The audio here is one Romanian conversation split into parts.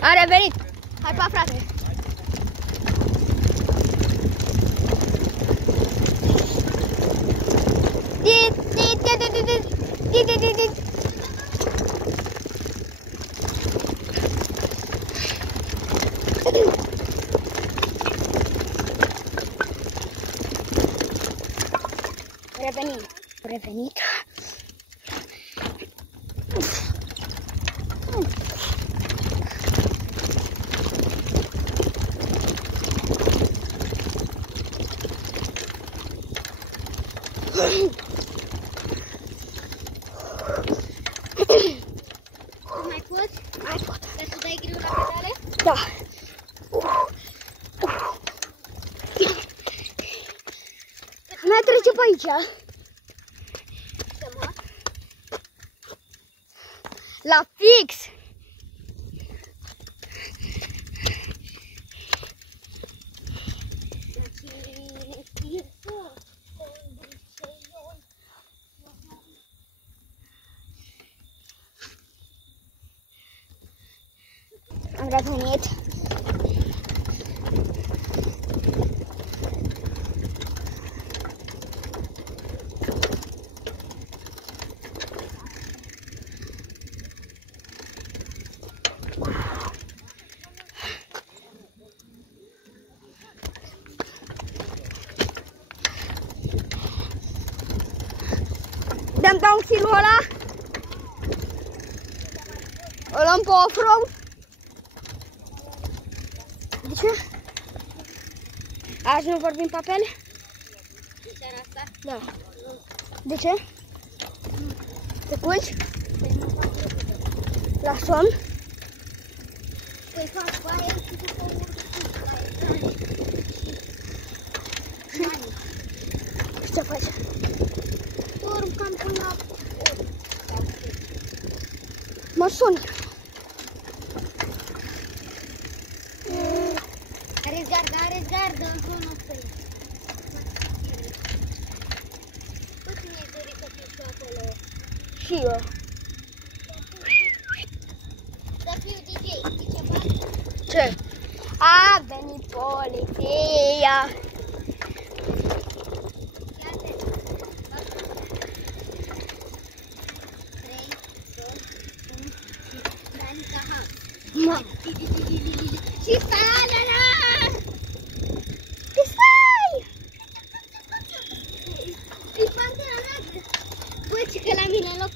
Am revenit. Hai pa, frate. Revenit. Mai poți? Mai pot. Dar să dai greu la pedale? Da. Mai trece pe aici. La fix. Am revenit. Dăm downhill-ul ăla. O luăm pe off-road. De ce? Azi nu vorbim pe apele? De seara asta? Da. De ce? Te culci? La somn? Păi fac baie și după urmă Și ce faci? dorm cam până la 8. Mă suni. Are gardă încă nu pe. Cât mi-e dorit să fiu și acolo? Și eu. Să fiu DJ, știi ceva? Ce? A venit poliția. Ia-te. 3, 2, 1, Danica Ham. Mă. Și stai, Stai! e pantera neagră. Bă, ce că la mine în loc.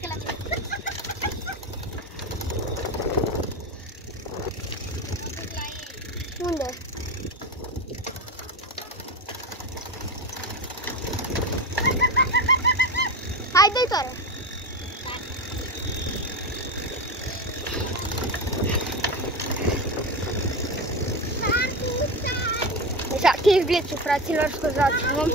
Că la mine. Unde? Hai, dă-i tare. Deci activ glitch-ul, fraților, scuzați-mă.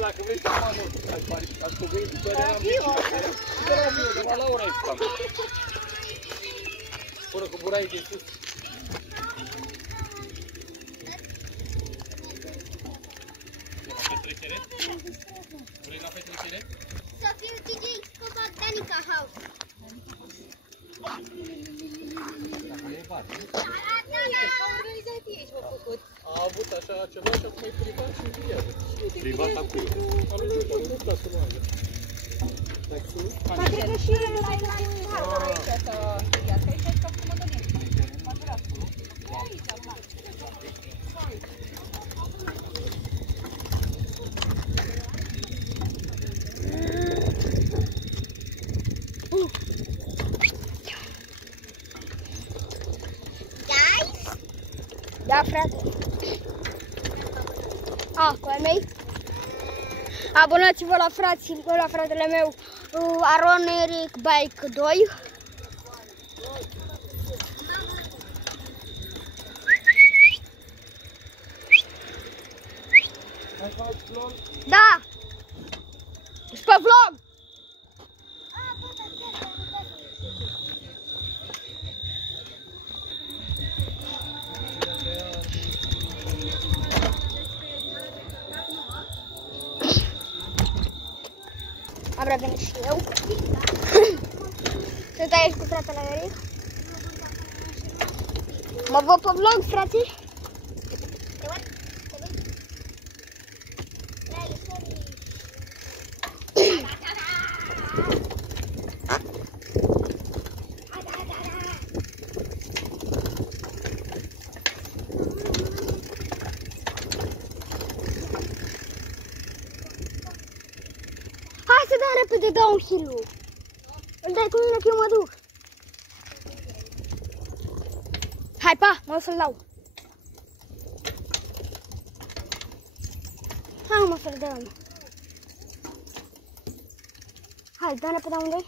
Dacă vrei să mă aș povei istoria la mine, de la Laura aici cam. Până cu burai de sus. Petrecere? Vrei la petrecere? Să fiu DJ cu Danica House. Dacă e bar. A avut așa ceva și acum e privat și închiriază. Privat acum. Am început tot asta nu are. Taxul? Dar cred că și la Harbor aici s-a închiriat, că aici e ca cum mă gândim. Mă duream. Aici, acum. Da, frate. Cu ai mei? Abonați-vă la fratele meu Aron Eric Bike 2. Mai faci vlog? Da! Și pe vlog! Am revenit și eu. Sunt aici cu fratele Eric. Mă văd pe vlog, frate. Hai să dăm repede downhill-ul. Îl dai cu mine că eu mă duc. Hai, pa, mă o să-l dau. Hai, mă, să-l dăm. Hai, dăm repede unde-i?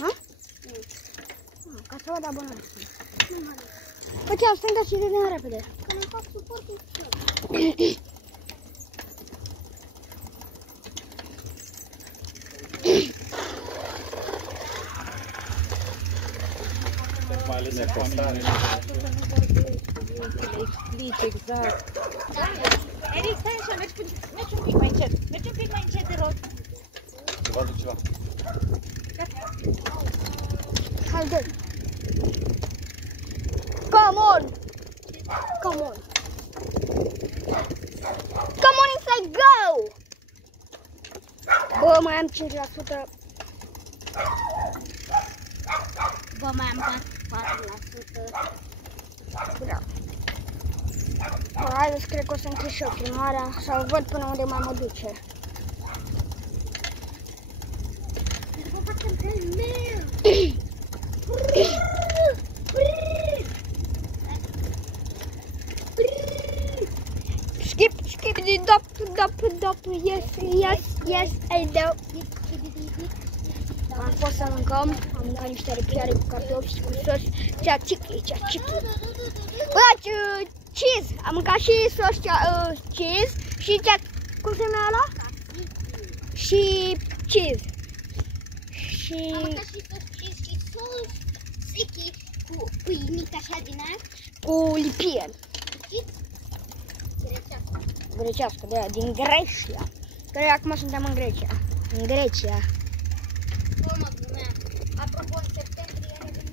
Ha? Nu. Ca să văd abonatul. Păi ce, am stânga și vedem repede. Că ne fac suportul. Mai ales nepostare. Explici exact. Eric, stai așa, mergi un pic mai încet. Mergi un pic mai încet, te rog. Ceva de ceva. Hai, dă. Come on! Come on! Come on inside, go! Bă, mai am 5%. Bă, mai am 4%. Da. Hai, cred că o să închid și eu filmarea sau văd până unde mai mă duce. Vă fac în meu. Skip the dop, yes, I know. Am fost să mâncăm, am mâncat niște repioare cu cartofi cu sos tzatziki. Bă, cheese, am mâncat și sos cheese și cum se numea ăla? Și cheese. Și Am mâncat și sos cheese și sos siki cu pâinică așa din aia. cu lipie. Știți? Grecească. Grecească, de aia, din Grecia. Că noi acum suntem în Grecia. În Grecia. Bă, mă glumea. Apropo, în septembrie revenim.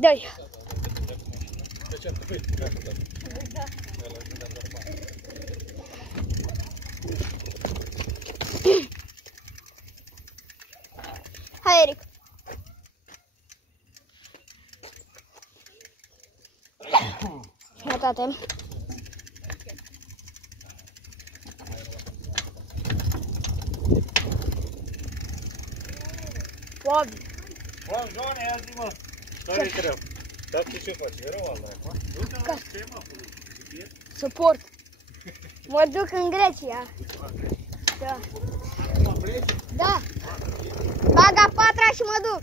Dă-i. Hai, Eric. Hai, tate. Poate. Bă, Joane, ia zi, mă. Care-i greu? Dar tu ce faci? E rău ala acum? Du-te la ce, mă, Suport. Mă duc în Grecia. Da. Da. Bag a patra și mă duc.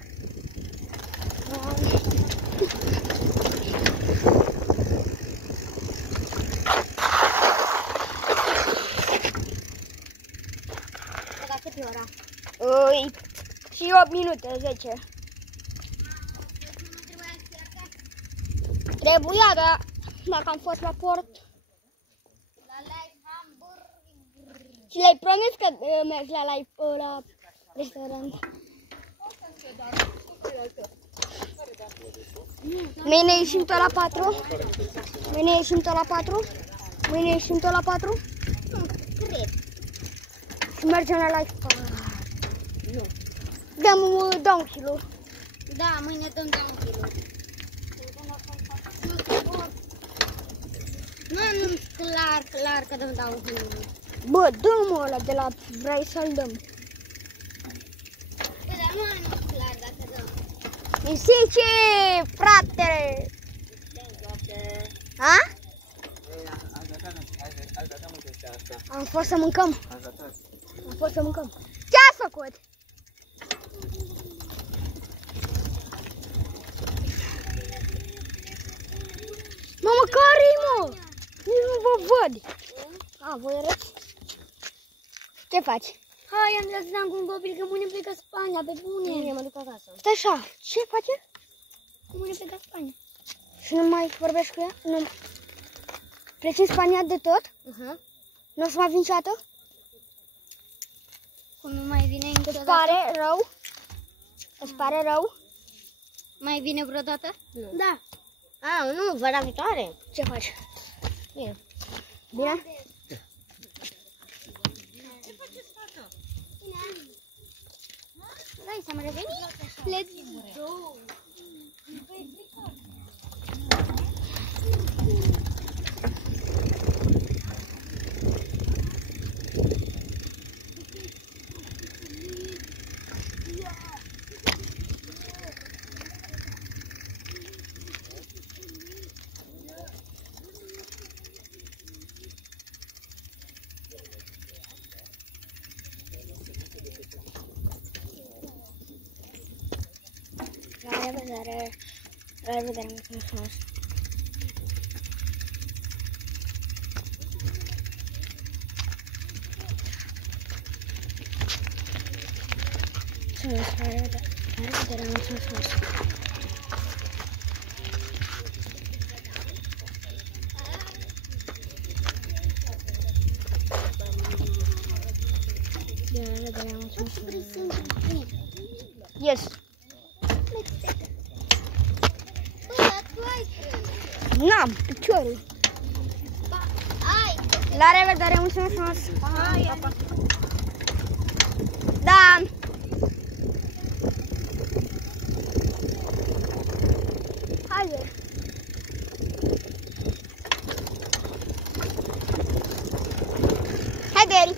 La câte ora? Și 8 minute, 10. Trebuia, dar dacă am fost la port. La live Hamburg. Și le-ai promis că mergi la restaurant. Mâine ieșim tot la 4? Mâine ieșim tot la 4? Mâine ieșim tot la 4? Cred. Și mergem la live. Nu. Dăm downhill-ul. Da, mâine dăm downhill-ul. Nu, clar că dăm downhill-ul. Bă, dăm ăla de la vrei să-l dăm. Păi, dar nu am clar dacă dăm. Nisice, frate! Ha? Am fost să mâncăm. Am fost să mâncăm. Ce ați făcut? Mamă, care-i, mă? Nici nu vă văd. A, voi arăți? Ce faci? Hai, am dat cu un copil că mâine plecă Spania, pe bune. Mâine mă duc acasă. Stai așa, ce face? Mâine plecă Spania. Și nu mai vorbești cu ea? Nu. Pleci în Spania de tot? Nu o să mai vin niciodată? Cum nu mai vine Îți niciodată? pare rău? Îți pare rău? Mai vine vreodată? Nu. Da. Nu, vara viitoare. Ce faci? Bine. Bine? Dai, să-mi reveni? Let's go. La revedere. La revedere, mulțumesc frumos. Mulțumesc, la revedere. La revedere, mulțumesc frumos. La revedere, mulțumesc frumos. Yes. N-am piciorul. La revedere, mulțumesc frumos. Da. Haide. Haide.